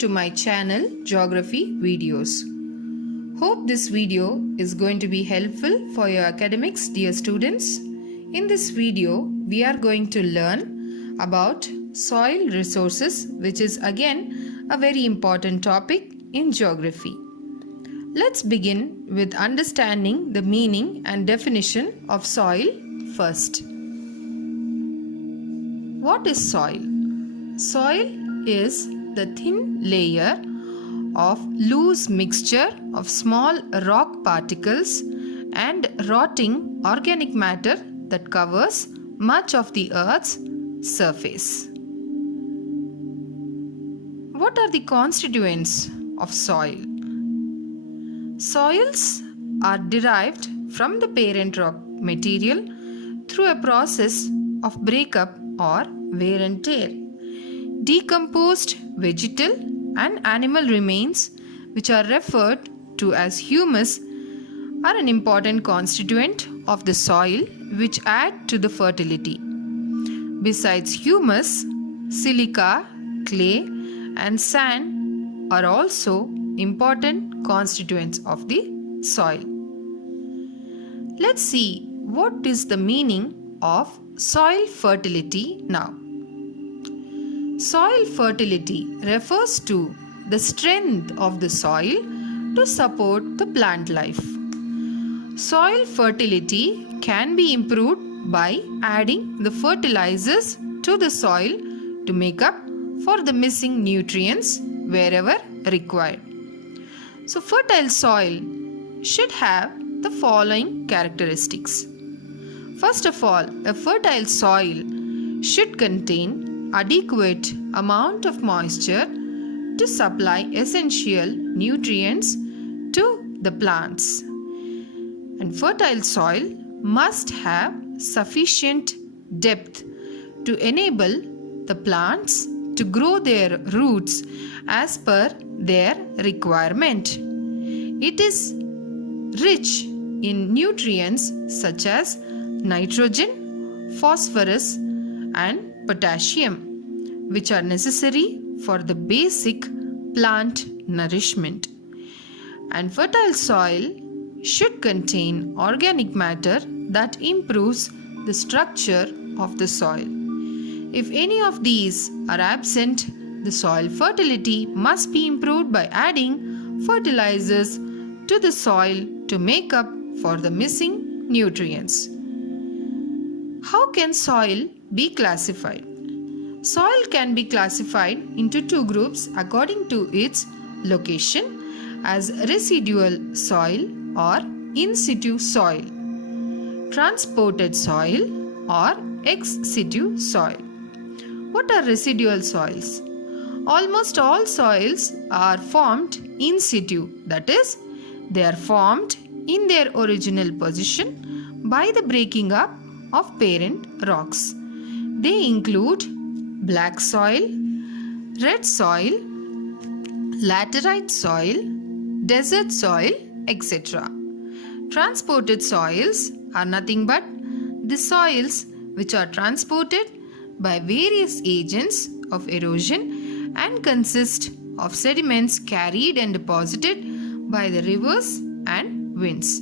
to my channel Geography Videos. Hope this video is going to be helpful for your academics, dear students. In this video, we are going to learn about soil resources, which is again a very important topic in geography. Let's begin with understanding the meaning and definition of soil first. What is soil? Soil is the thin layer of loose mixture of small rock particles and rotting organic matter that covers much of the earth's surface. What are the constituents of soil? Soils are derived from the parent rock material through a process of breakup or wear and tear. Decomposed vegetal and animal remains, which are referred to as humus, are an important constituent of the soil which add to the fertility. Besides humus, silica, clay and sand are also important constituents of the soil. Let's see what is the meaning of soil fertility now. Soil fertility refers to the strength of the soil to support the plant life. Soil fertility can be improved by adding the fertilizers to the soil to make up for the missing nutrients wherever required. So, fertile soil should have the following characteristics. First of all, a fertile soil should contain adequate amount of moisture to supply essential nutrients to the plants. And fertile soil must have sufficient depth to enable the plants to grow their roots as per their requirement. It is rich in nutrients such as nitrogen, phosphorus and potassium, which are necessary for the basic plant nourishment. And fertile soil should contain organic matter that improves the structure of the soil. If any of these are absent, the soil fertility must be improved by adding fertilizers to the soil to make up for the missing nutrients. How can soil be classified? Soil can be classified into two groups according to its location as residual soil or in situ soil, transported soil or ex situ soil. What are residual soils? Almost all soils are formed in situ, that is, they are formed in their original position by the breaking up of parent rocks. They include black soil, red soil, laterite soil, desert soil, etc. Transported soils are nothing but the soils which are transported by various agents of erosion and consist of sediments carried and deposited by the rivers and winds.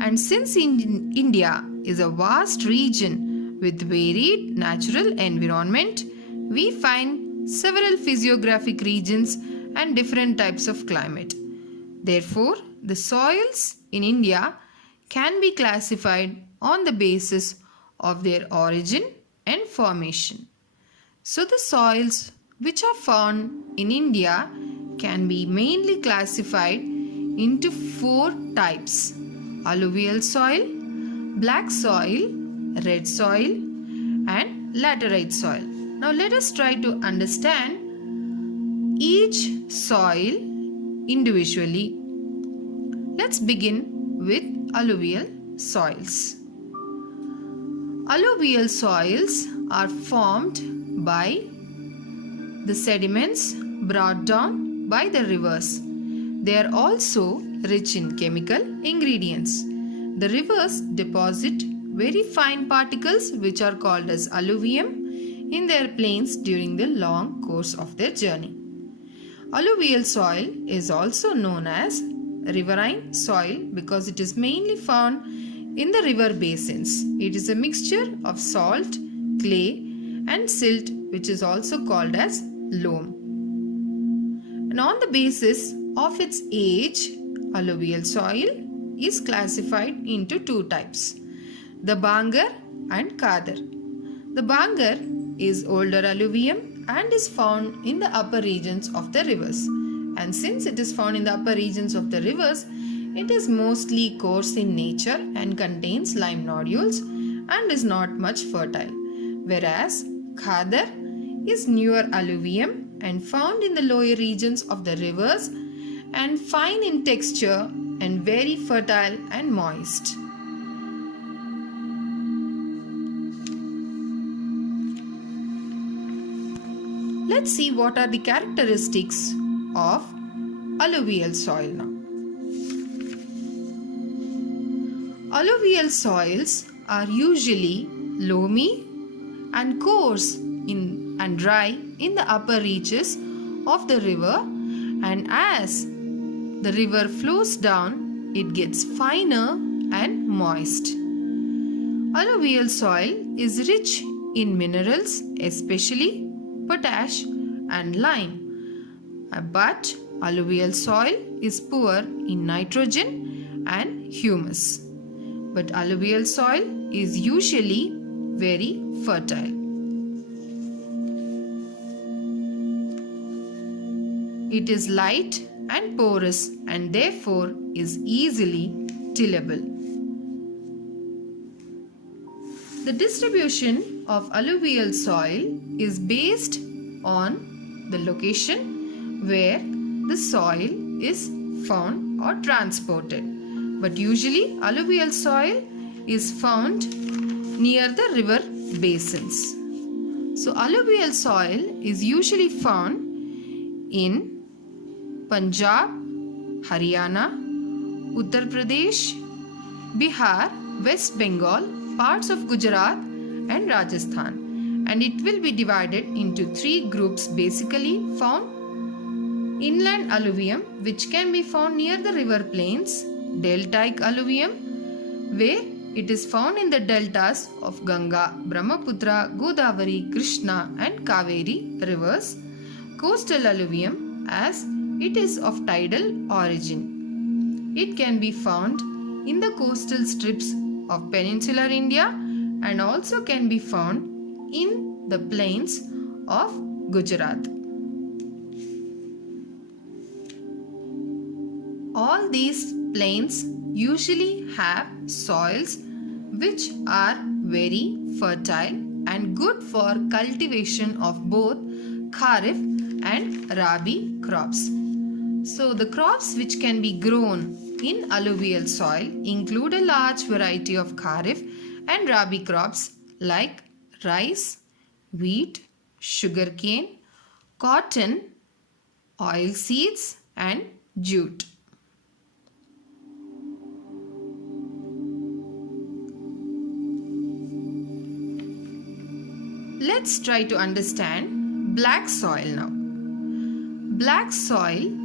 And since India is a vast region with varied natural environment, we find several physiographic regions and different types of climate. Therefore, the soils in India can be classified on the basis of their origin and formation. So, the soils which are found in India can be mainly classified into four types: alluvial soil, black soil, red soil and laterite soil. Now let us try to understand each soil individually. Let's begin with alluvial soils. Alluvial soils are formed by the sediments brought down by the rivers. They are also rich in chemical ingredients. The rivers deposit very fine particles which are called as alluvium in their plains during the long course of their journey. Alluvial soil is also known as riverine soil because it is mainly found in the river basins. It is a mixture of salt, clay, and silt, which is also called as loam. And on the basis of its age, alluvial soil is classified into two types, the Bangar and Khadar. The Bangar is older alluvium and is found in the upper regions of the rivers. And since it is found in the upper regions of the rivers, it is mostly coarse in nature and contains lime nodules and is not much fertile. Whereas Khadar is newer alluvium and found in the lower regions of the rivers and fine in texture and very fertile and moist. Let's see what are the characteristics of alluvial soil now. Alluvial soils are usually loamy and coarse and dry in the upper reaches of the river, and as the river flows down, it gets finer and moist. Alluvial soil is rich in minerals, especially potash and lime, but alluvial soil is poor in nitrogen and humus. But alluvial soil is usually very fertile. It is light and porous and therefore is easily tillable. The distribution of alluvial soil is based on the location where the soil is found or transported. But usually alluvial soil is found near the river basins. So alluvial soil is usually found in Punjab, Haryana, Uttar Pradesh, Bihar, West Bengal, parts of Gujarat and Rajasthan, and it will be divided into three groups basically found inland alluvium, which can be found near the river plains, deltaic alluvium, where it is found in the deltas of Ganga, Brahmaputra, Godavari, Krishna and Kaveri rivers, coastal alluvium as it is of tidal origin. It can be found in the coastal strips of peninsular India and also can be found in the plains of Gujarat. All these plains usually have soils which are very fertile and good for cultivation of both Kharif and Rabi crops. So the crops which can be grown in alluvial soil include a large variety of Kharif and Rabi crops like rice, wheat, sugarcane, cotton, oilseeds and jute. Let's try to understand black soil now. Black soil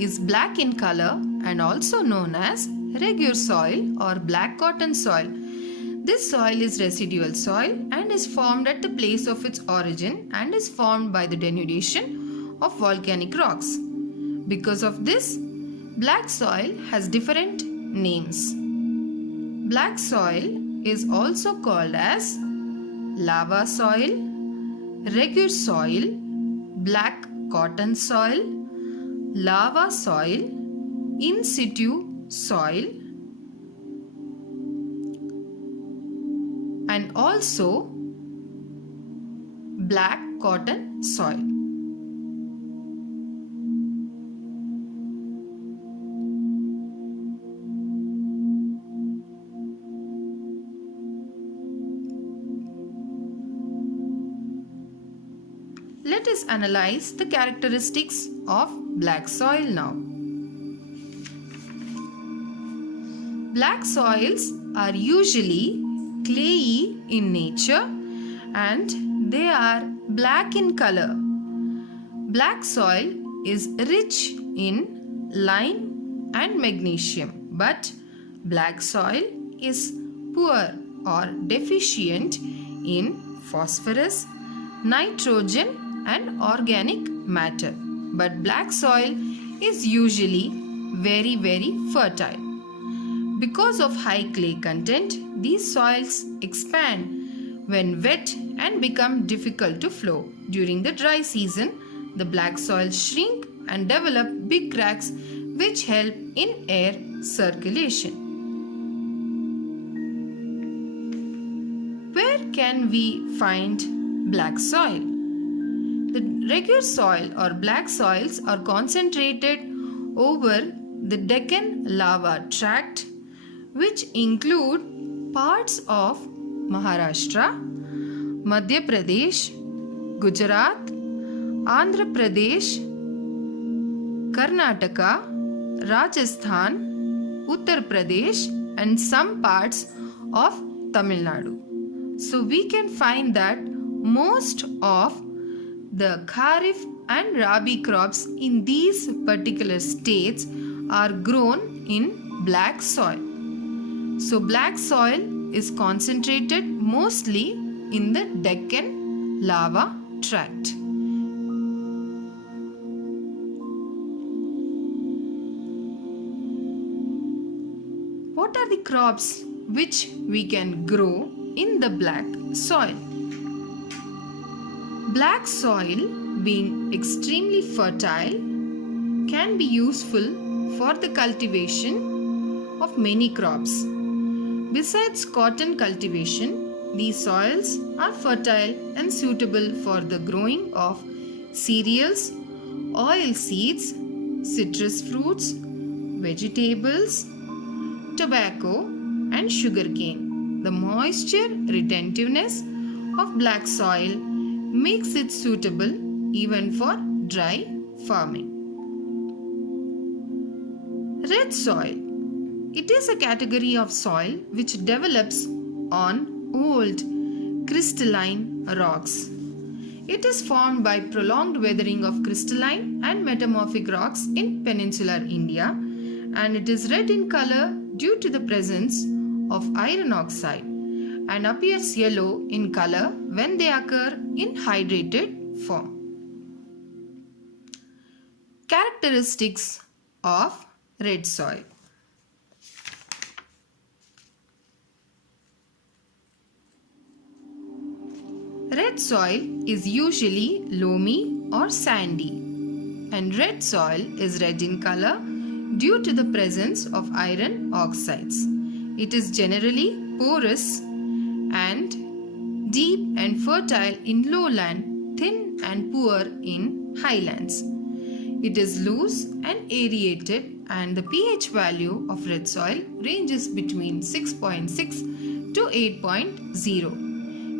is black in color and also known as regur soil or black cotton soil. This soil is residual soil and is formed at the place of its origin and is formed by the denudation of volcanic rocks. Because of this, black soil has different names. Black soil is also called as lava soil, regur soil, black cotton soil, lava soil, in situ soil, and also black cotton soil. Let us analyze the characteristics of black soil now. Black soils are usually clayey in nature and they are black in color. Black soil is rich in lime and magnesium, but black soil is poor or deficient in phosphorus, nitrogen and organic matter. But black soil is usually very fertile. Because of high clay content, these soils expand when wet and become difficult to flow. During the dry season, the black soils shrink and develop big cracks which help in air circulation. Where can we find black soil? The regular soil or black soils are concentrated over the Deccan lava tract, which include parts of Maharashtra, Madhya Pradesh, Gujarat, Andhra Pradesh, Karnataka, Rajasthan, Uttar Pradesh and some parts of Tamil Nadu. So we can find that most of the Kharif and Rabi crops in these particular states are grown in black soil. So black soil is concentrated mostly in the Deccan lava tract. What are the crops which we can grow in the black soil? Black soil, being extremely fertile, can be useful for the cultivation of many crops. Besides cotton cultivation, these soils are fertile and suitable for the growing of cereals, oil seeds, citrus fruits, vegetables, tobacco and sugarcane. The moisture retentiveness of black soil makes it suitable even for dry farming. Red soil. It is a category of soil which develops on old crystalline rocks. It is formed by prolonged weathering of crystalline and metamorphic rocks in peninsular India, and it is red in color due to the presence of iron oxide and appears yellow in color when they occur in hydrated form. Characteristics of red soil. Red soil is usually loamy or sandy, and red soil is red in color due to the presence of iron oxides. It is generally porous and deep and fertile in lowland, thin and poor in highlands. It is loose and aerated, and the pH value of red soil ranges between 6.6 to 8.0.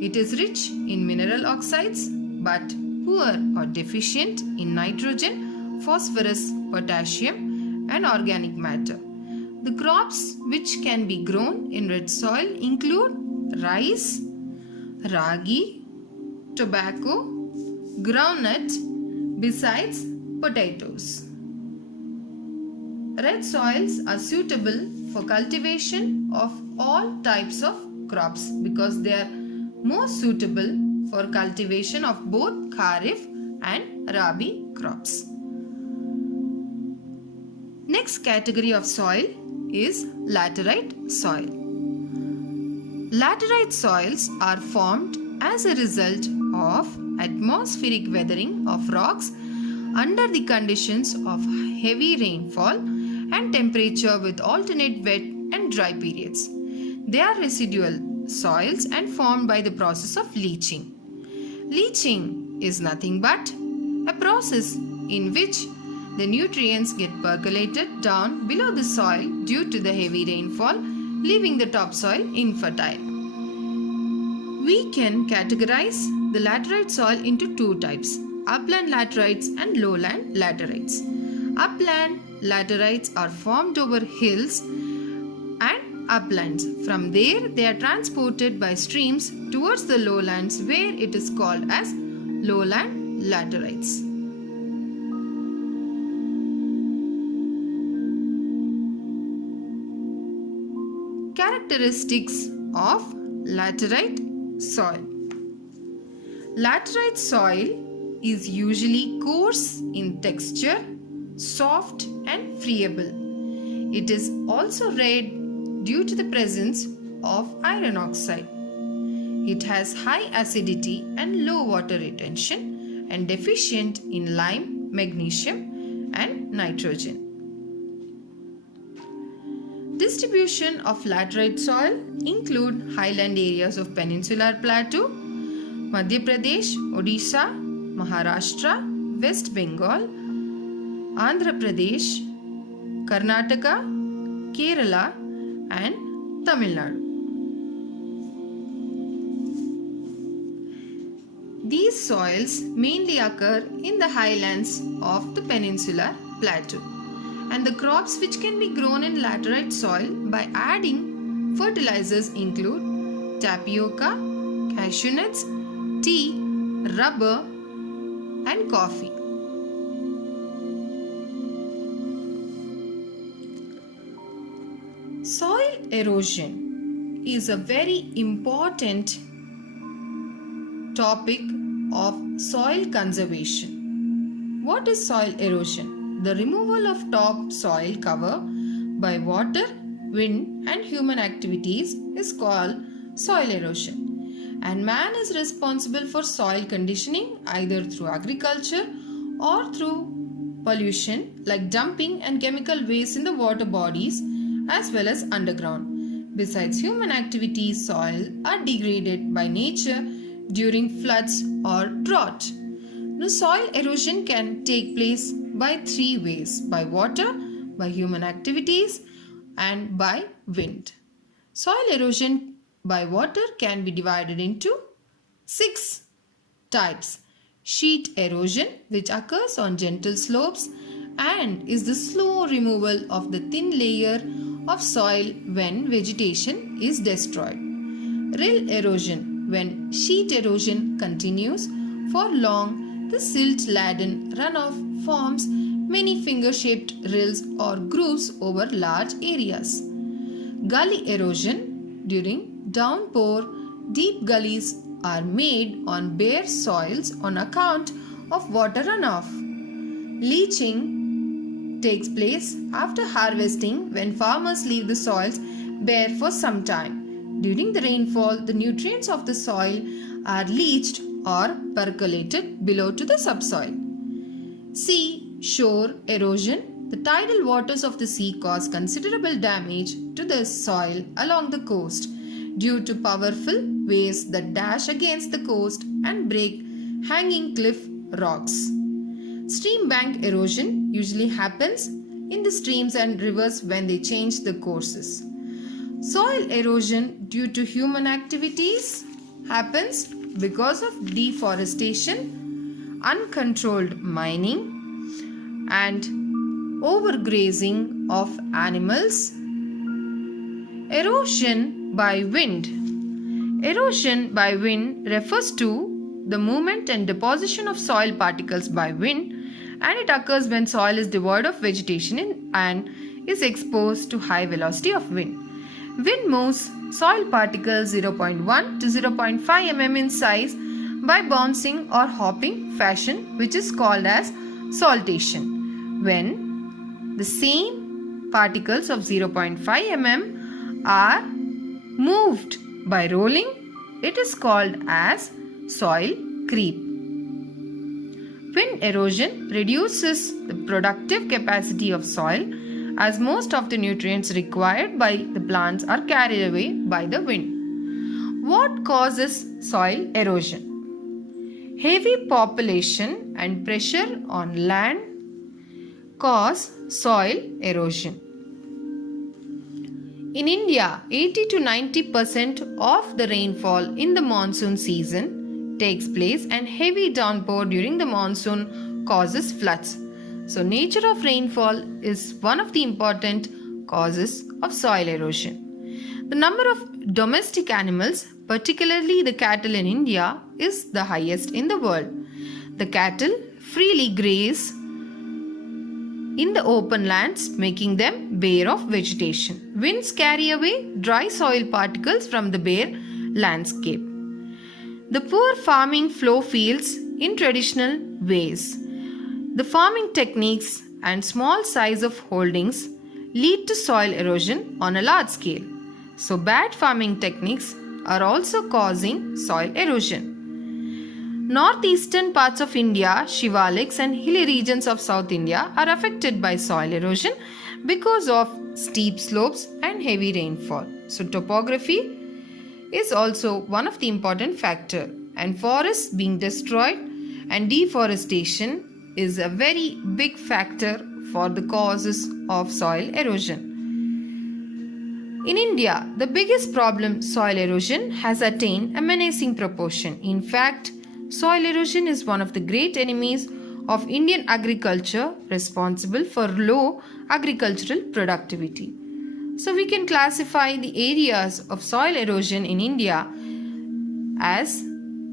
It is rich in mineral oxides but poor or deficient in nitrogen, phosphorus, potassium and organic matter. The crops which can be grown in red soil include rice, ragi, tobacco, groundnut, besides potatoes. Red soils are suitable for cultivation of all types of crops because they are most suitable for cultivation of both Kharif and Rabi crops. Next category of soil is laterite soil. Laterite soils are formed as a result of atmospheric weathering of rocks under the conditions of heavy rainfall and temperature with alternate wet and dry periods. They are residual soils and formed by the process of leaching. Leaching is nothing but a process in which the nutrients get percolated down below the soil due to the heavy rainfall, leaving the topsoil infertile. We can categorize the laterite soil into two types: upland laterites and lowland laterites. Upland laterites are formed over hills and uplands. From there, they are transported by streams towards the lowlands where it is called as lowland laterites. Characteristics of laterite soil. Laterite soil is usually coarse in texture, soft and friable. It is also red due to the presence of iron oxide. It has high acidity and low water retention and deficient in lime, magnesium and nitrogen. Distribution of laterite soil include highland areas of peninsular plateau, Madhya Pradesh, Odisha, Maharashtra, West Bengal, Andhra Pradesh, Karnataka, Kerala and Tamil Nadu. These soils mainly occur in the highlands of the peninsular plateau, and the crops which can be grown in laterite soil by adding fertilizers include tapioca, cashew nuts, tea, rubber and coffee. Soil erosion is a very important topic of soil conservation. What is soil erosion? The removal of top soil cover by water, wind and human activities is called soil erosion. And man is responsible for soil conditioning either through agriculture or through pollution like dumping and chemical waste in the water bodies as well as underground. Besides human activities, soil are degraded by nature during floods or drought. Now, soil erosion can take place by three ways: by water, by human activities and by wind. Soil erosion by water can be divided into 6 types. Sheet erosion, which occurs on gentle slopes and is the slow removal of the thin layer of soil when vegetation is destroyed. Rill erosion, when sheet erosion continues for long, the silt-laden runoff forms many finger-shaped rills or grooves over large areas. Gully erosion, during downpour, deep gullies are made on bare soils on account of water runoff. Leaching takes place after harvesting when farmers leave the soils bare for some time. During the rainfall, the nutrients of the soil are leached or percolated below to the subsoil. Sea shore erosion. The tidal waters of the sea cause considerable damage to the soil along the coast due to powerful waves that dash against the coast and break hanging cliff rocks. Stream bank erosion usually happens in the streams and rivers when they change the courses. Soil erosion due to human activities happens because of deforestation, uncontrolled mining, and overgrazing of animals. Erosion by wind. Erosion by wind refers to the movement and deposition of soil particles by wind, and it occurs when soil is devoid of vegetation and is exposed to high velocity of wind. Wind moves soil particles 0.1 to 0.5 mm in size by bouncing or hopping fashion, which is called as saltation. When the same particles of 0.5 mm are moved by rolling, it is called as soil creep. Wind erosion reduces the productive capacity of soil as most of the nutrients required by the plants are carried away by the wind. What causes soil erosion? Heavy population and pressure on land cause soil erosion. In India, 80 to 90% of the rainfall in the monsoon season takes place, and heavy downpour during the monsoon causes floods. So, nature of rainfall is one of the important causes of soil erosion. The number of domestic animals, particularly the cattle in India, is the highest in the world. The cattle freely graze in the open lands, making them bare of vegetation. Winds carry away dry soil particles from the bare landscape. The poor farming flow fields in traditional ways. The farming techniques and small size of holdings lead to soil erosion on a large scale. So bad farming techniques are also causing soil erosion. Northeastern parts of India, Shivaliks and hilly regions of South India are affected by soil erosion because of steep slopes and heavy rainfall. So topography is also one of the important factor, and forests being destroyed and deforestation is a very big factor for the causes of soil erosion. In India, the biggest problem, soil erosion, has attained a menacing proportion. In fact, soil erosion is one of the great enemies of Indian agriculture, responsible for low agricultural productivity. So we can classify the areas of soil erosion in India as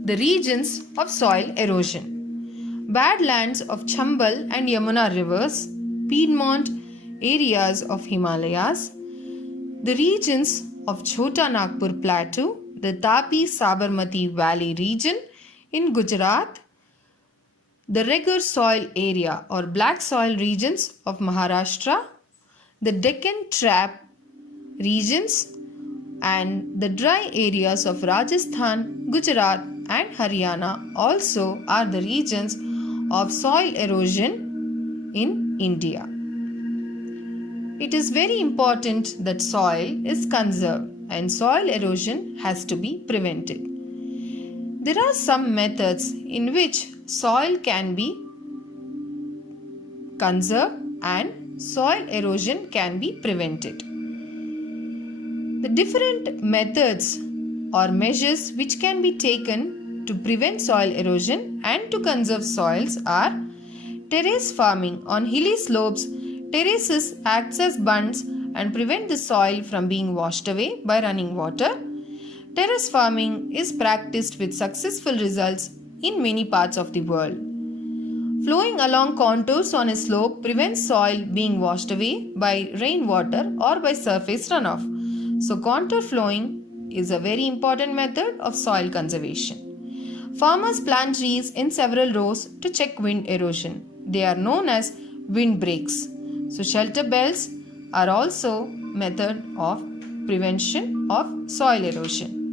the regions of soil erosion. Badlands of Chambal and Yamuna rivers, Piedmont areas of Himalayas, the regions of Chota Nagpur Plateau, the Tapi Sabarmati Valley region in Gujarat, the Regur soil area or black soil regions of Maharashtra, the Deccan Trap regions and the dry areas of Rajasthan, Gujarat and Haryana also are the regions of soil erosion in India. It is very important that soil is conserved and soil erosion has to be prevented. There are some methods in which soil can be conserved and soil erosion can be prevented. The different methods or measures which can be taken to prevent soil erosion and to conserve soils are terrace farming. On hilly slopes, terraces act as bunds and prevent the soil from being washed away by running water. Terrace farming is practiced with successful results in many parts of the world. Flowing along contours on a slope prevents soil being washed away by rainwater or by surface runoff. So contour flowing is a very important method of soil conservation. Farmers plant trees in several rows to check wind erosion. They are known as windbreaks. So shelter belts are also method of prevention of soil erosion.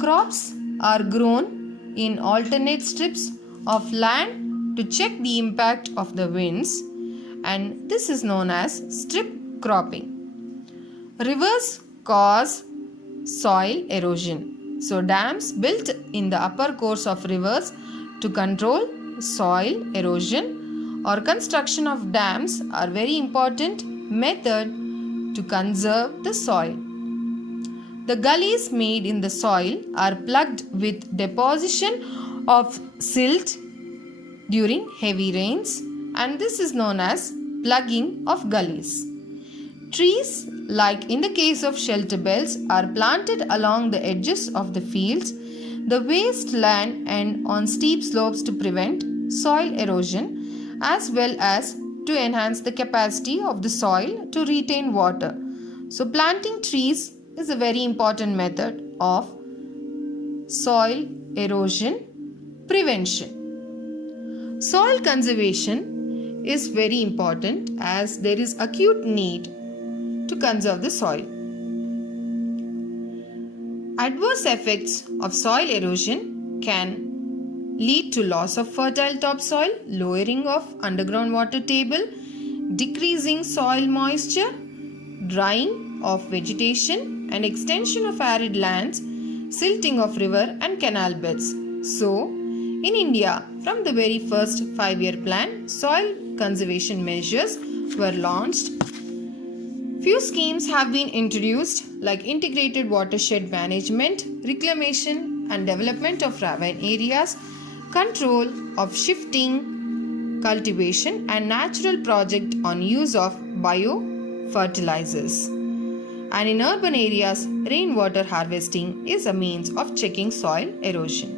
Crops are grown in alternate strips of land to check the impact of the winds, and this is known as strip cropping. Rivers cause soil erosion. So dams built in the upper course of rivers to control soil erosion or construction of dams are very important method to conserve the soil. The gullies made in the soil are plugged with deposition of silt during heavy rains, and this is known as plugging of gullies. Trees, like in the case of shelter belts, are planted along the edges of the fields, the wasteland and on steep slopes to prevent soil erosion as well as to enhance the capacity of the soil to retain water. So planting trees is a very important method of soil erosion prevention. Soil conservation is very important as there is acute need to conserve the soil. Adverse effects of soil erosion can lead to loss of fertile topsoil, lowering of underground water table, decreasing soil moisture, drying of vegetation and extension of arid lands, silting of river and canal beds. So, in India, from the very first 5-year plan, soil conservation measures were launched. Few schemes have been introduced like integrated watershed management, reclamation and development of ravine areas, control of shifting cultivation and natural project on use of biofertilizers. And in urban areas, rainwater harvesting is a means of checking soil erosion.